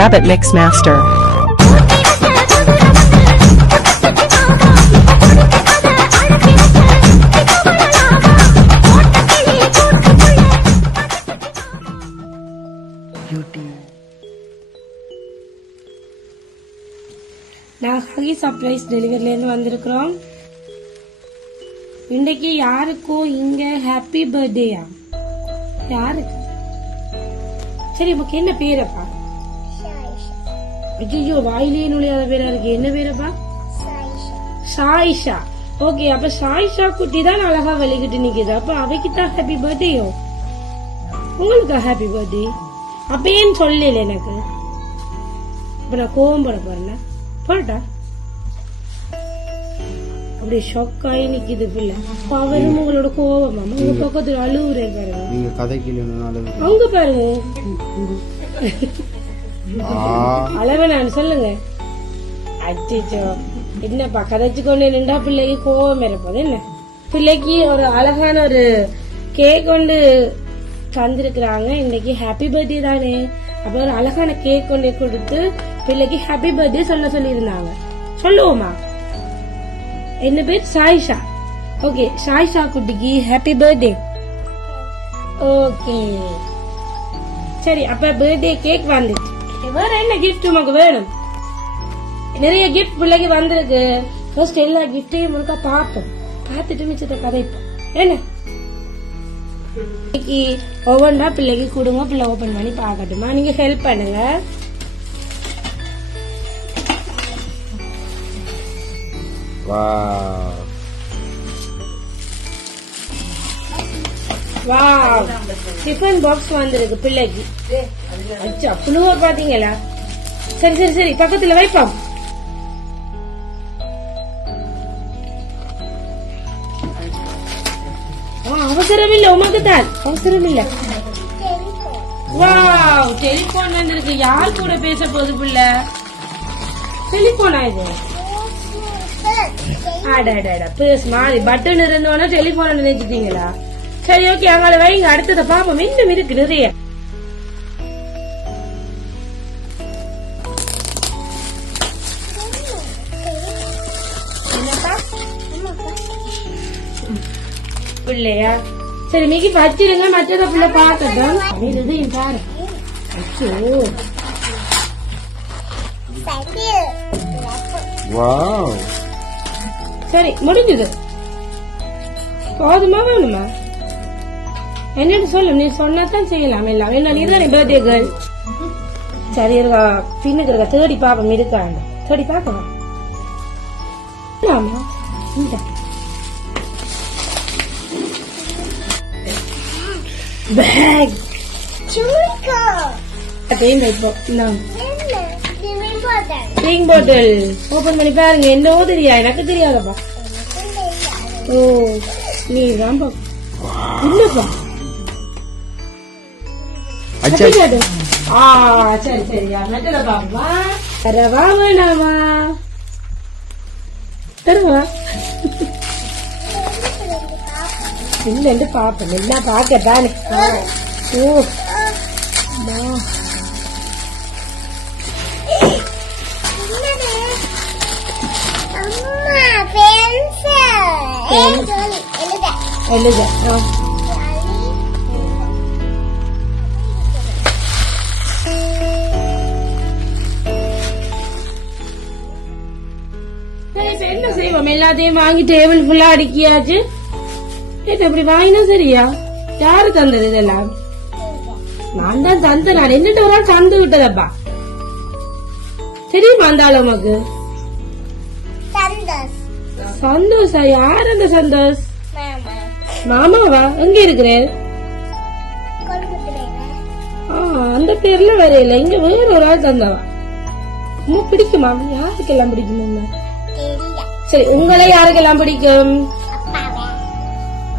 Rabbit Mix Master. நாகி surprise டெலிவரில இருந்து வந்திருக்கிறோம். இன்னைக்கு யாருக்கும் இங்க ஹாப்பி பர்த்டேயா? யாருக்கு? சரி, உனக்கு என்ன பேரப்பா? ஐயோ, வாயிலே நுழையாத பேரா இருக்கு. என்ன பேரப்பா? சாயிஷா. ஓகே, அப்ப சாயிஷா குட்டி தான் அழகா வெளிக்கிட்டு நிக்குது. அப்ப அவைக்கு தான் ஹாப்பி பர்த்டேயோ? உங்களுக்கு ஹாப்பி பர்த்டே அப்ப ஏன்னு சொல்லல எனக்கு? இப்ப நான் கோவம் போட போறேன். போட்டா அப்படியே ஷாக் ஆகி நிக்குது பிள்ளை. அவரும் உங்களோட கோவமா உங்க பக்கத்துல அழுவுறே பாருங்க. நீங்க கதைக்கு அங்க பாருங்க அளவனான்னு சொல்லுங்க. அச்சோ, என்னப்பா கதைச்சு கொண்டு நின்றா பிள்ளைக்கு கோவம் இருப்பது என்ன? பிள்ளைக்கு ஒரு அழகான ஒரு கேக் கொண்டு தந்திருக்கிறாங்க. இன்னைக்கு ஹாப்பி பர்த்டே தானே, அப்ப ஒரு அழகான கேக் கொண்டு கொடுத்து பிள்ளைக்கு ஹாப்பி பர்த்டே சொல்லி இருந்தாங்க. சொல்லுவோமா? என்ன பேர்? சாயிஷா. ஓகே, சாயிஷா குட்டிக்கு ஹாப்பி பர்த்டே. ஓகே, சரி, அப்ப பர்த்டே கேக் வந்துட்டு வேற என்ன கிஃப்ட் உமக்கு வேணும்? நிறைய கிஃப்ட் பிள்ளைக்கு வந்திருக்கு. ஃபர்ஸ்ட் எல்லா கிஃப்டையும் முழுக்க பார்ப்போம், பார்த்துட்டு மிச்சத்தை கதைப்போம். என்ன ஒவ்வொன்றா பிள்ளைக்கு கொடுங்க, பிள்ளை ஓபன் பண்ணி பார்க்கட்டுமா? நீங்க ஹெல்ப் பண்ணுங்க. டிஃபன் பாக்ஸ் வந்திருக்கு பிள்ளைக்கு. அச்சா, புழுவ பாத்தீங்களா? சரி சரி சரி, பக்கத்துல வைப்போம். அவசரம் இல்ல, உமக்கு தான் அவசரம் இல்ல. வாவ், டெலிபோன் வந்திருக்கு. யார் கூட பேச போகுது பிள்ளை? டெலிபோனா இது? பேச மாதிரி பட்டன் இருந்தோன்னா டெலிபோன் நினைச்சிட்டீங்களா? சரி, ஓகே, அங்கால வைங்க. அடுத்தத பாப்போம். இன்னும் இருக்கு நிறைய. பிள்ளையா? சரி, மிகி வச்சிருங்க, மற்றத பிள்ளை பாக்கட்டும். இதையும் பாரு. அச்சோ, சரி, முடிஞ்சது. போதுமா வேணுமா? என்னன்னு சொல்லு, நீ சொன்னாதான் செய்யலாம். எல்லாம் என்ன, நீ தானே பர்த்டே கேர்ள். சரி, இருக்கா பின்னுக்கு இருக்கா, தேடி பாப்போம். இருக்காங்க, தேடி பாப்போம். பேக் ட்ரிங்க் பாட்டில் ஓபன் பண்ணி பாருங்க. என்னவோ தெரியா, எனக்கு தெரியாதப்பா. ஓ, நீ தான்ப்பா. இல்லப்பா, சரி சரியா. மெட்டல பாப்பா. தரவா வேணாமா? தருவா இல்ல பாப்பேன். எல்லாம் பாக்கத்தானே. ஓ, எழுத என்ன செய்வோம்? எல்லாத்தையும் வாங்கி டேபிள் ஃபுல்லா அடுக்கியாச்சு. இப்படி வாங்கினா சரியா? யாரு தந்தது இதெல்லாம்? நான் தான் தந்த. நான் என்னட்டு ஒரு நாள் தந்து விட்டதப்பா. தெரியுமா அந்த ஆளு உமக்கு? சந்தோஷா? யார் அந்த சந்தோஷ்? மாமாவா? எங்க இருக்கிறேன்? அந்த பேர்ல வேற இல்ல, இங்க வேற ஒரு ஆள் தந்தவா. உமா பிடிக்குமா? யாருக்கெல்லாம் பிடிக்கும்? சரி, உங்களை யாருக்கெல்லாம் பிடிக்கும்?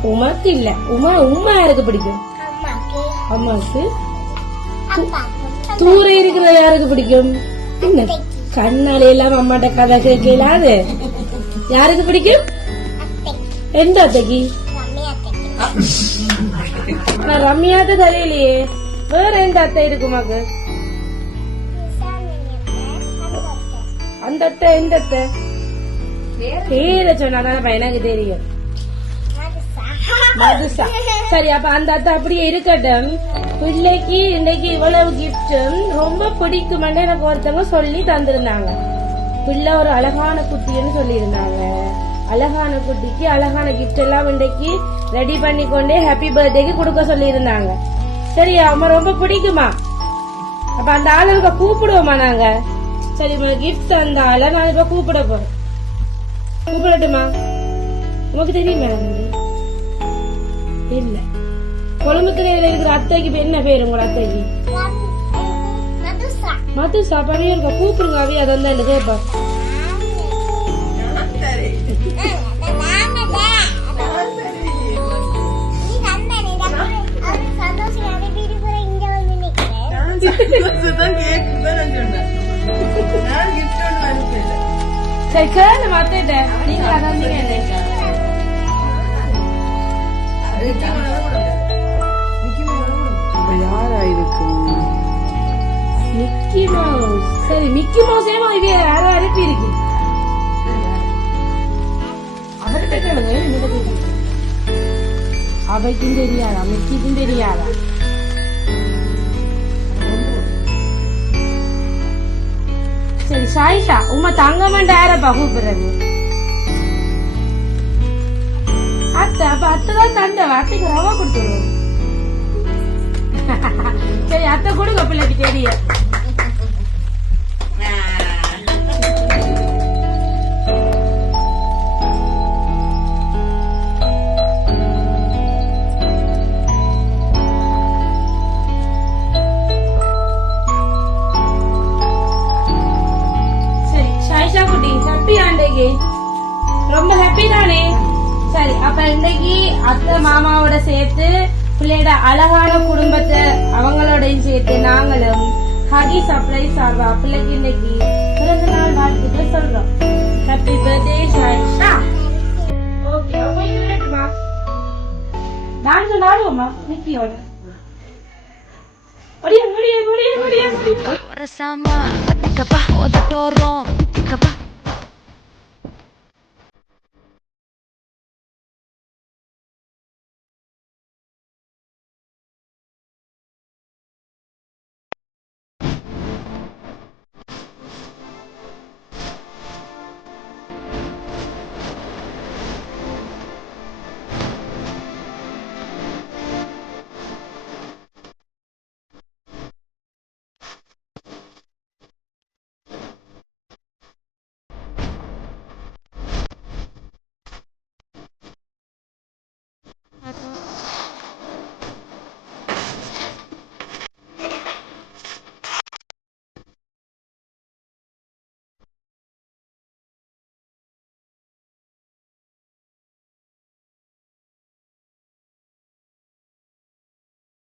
உமாக்கு இல்ல. உமா யாருக்கு பிடிக்கும்? அம்மாக்கு. தூர இருக்கிற யாருக்கு பிடிக்கும்? என்ன கண்ணால எல்லாம் அம்மாட்ட கதை கேட்கலாது. யாருக்கு பிடிக்கும்? எந்த அத்தைக்கு? ரம்யாத்த தெரியலையே. வேற எந்த அத்தை இருக்குமாக்கு? அந்த அத்தை எந்த அத்தை பேரை சொன்னாதான் எனக்கு தெரியும். மதுசா. சரி, அப்ப அந்த அத்தை அப்படியே இருக்கட்டும். பிள்ளைக்கு இன்னைக்கு இவ்வளவு கிஃப்டும் ரொம்ப பிடிக்குமென்னு எனக்கு ஒருத்தவங்க சொல்லி தந்திருந்தாங்க. பிள்ளை ஒரு அழகான குட்டின்னு சொல்லி இருந்தாங்க. அழகான குட்டிக்கு அழகான கிஃப்ட் எல்லாம் இன்றைக்கு ரெடி பண்ணி கொண்டே ஹாப்பி பர்த்டேக்கு கொடுக்க சொல்லி இருந்தாங்க. சரியா, அம்மா ரொம்ப பிடிக்குமா? அப்ப அந்த ஆளை இப்ப கூப்பிடுவோமா நாங்க? சரி, கிஃப்ட் அந்த ஆளை நான் இப்ப கூப்பிட போறேன். கூப்பிடட்டுமா? உனக்கு தெரியுமா? இல்ல, கொழும்புத்துறையில இருக்கிற அத்தைக்கு என்ன பேரு உங்களோட அத்தைக்கு? மதுசா. பழைய இருக்க கூப்பிடுங்க. அவைய அதை வந்து கேப்பா. சரி, கேளு மத்திட்ட. நீங்க அதான் மிக்கி மவுஸ். சரி, மிக்கி மவுஸே யாரும் அனுப்பி இருக்கு. அவர்கிட்ட கேளுங்க. அவைக்கும் தெரியாதா, மிக்கிக்கும் தெரியாதா? சரி, சாயிஷா உமா தங்கமண்ட யாரப்பா கூப்பிடுறது? அத்தை. அப்ப அத்தைதான் தண்டவா. அத்தைக்கு ரவா கொடுத்துருவோம். சரி, அத்தை கொடுங்க பிள்ளைக்கு தெரியும். ரொம்ப ஹாப்பி தானே? சரி, அப்ப இன்னைக்கு அத்தை மாமாவோட சேர்த்து பிள்ளையோட அழகான குடும்பத்தை அவங்களோடையும் சேர்த்து நாங்களும் ஹகி சர்ப்ரைஸ் சார்பா பிள்ளைக்கு இன்னைக்கு பிறந்த நாள் வாழ்த்துக்கள் சொல்றோம். Happy birthday Sayyeshaa. Okay, dance ஆடுவோமா நிக்கியோட? ஒடியா ஒடியா ஒடியா ஒடியா.